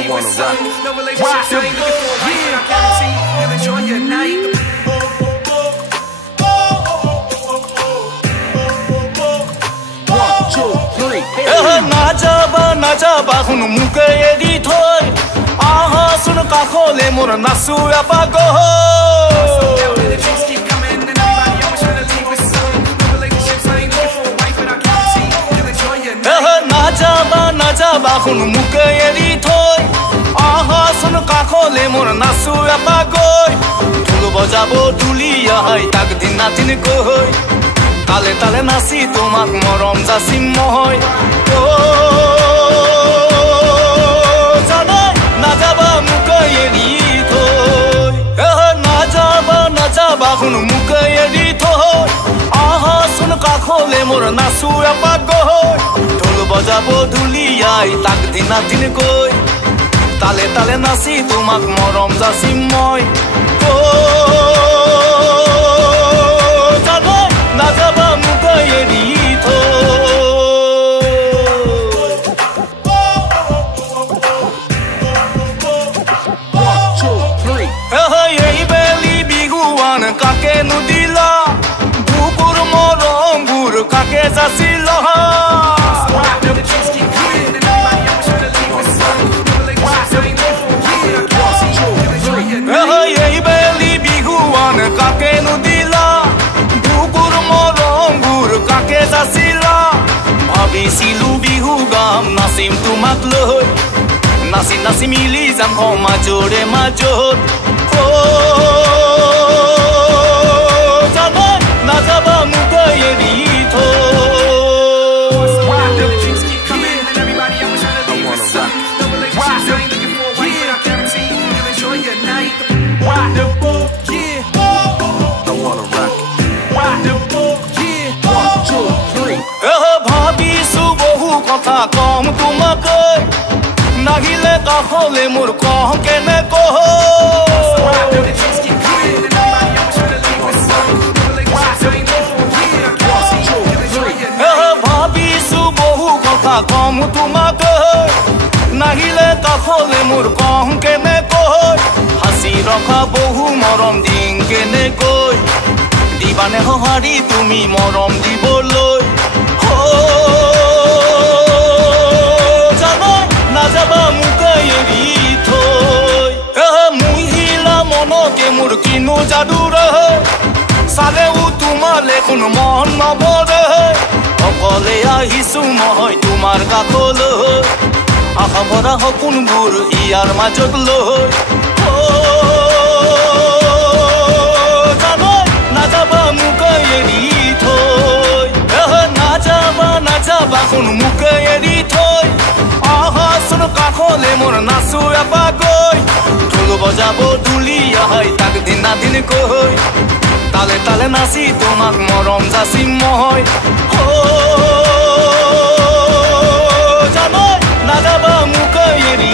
leave with some. No relationships, I ain't looking for a wife, but I guarantee you'll enjoy your night. Najaba hun muke edi thoi aha sun ka khole mor nasu apa go najaba hun muke edi thoi aha sun ka khole mor nasu apa go dhul bajabo dhuliya hai tak din na din koi tale tale nasi tomak morom jasim moy Hun muka yedi thoi aha sun ka khole mor nasu apa goi dhol bajabo dhuliyai tak dina din koi tale tale nasi tomak morom jasim moi janoi najaba muka yedi kake nudila bukur morong gur kake jasila hey beli biguan kake nudila bukur morong gur kake jasila bhabi silu bihu gam nasim tumak loi nasi nasi mili jam khoma jore majot najaba muka yedi thoi drinks keep coming and everybody always trying to leave with some. No relationships, I ain't looking for a wife, but I guarantee you'll enjoy your night. Yeah, I wanna rock yeah. 1, 2, 3 bhabi su bohu kotha kom tumake nahile ka khole mur kah kene ko কম তোমাকে নাহিলে কাফলে মোর কম কেনে কই হাসি রখা বহু মরম দিন কেনে কই দিবানে হারি তুমি মরম দিবলৈ জানো না যাবা মুকে এৰি থৈ মুহিলা মনকে মোৰ কিনো যাদু ৰে চালেও তোমালে কোন মন নবৰে অকলে আহিছো মই তোমাৰ কাষলৈ আশা ভৰা সপোনবোৰ ইয়াৰ মাজত লৈ জানো নাযাবা মুকে এৰি থৈ নাযাবা কোন মুকে এৰি থৈ আহাচোন কাষলে মোৰ নাচো এপাক গৈ ঢোল বজাব ঢুলিয়া হয় তাক দিনা দিন কৈ তালে তালে নাচি তোমাক মৰম যাচিম মই জানো নাযাবা মুকে এৰি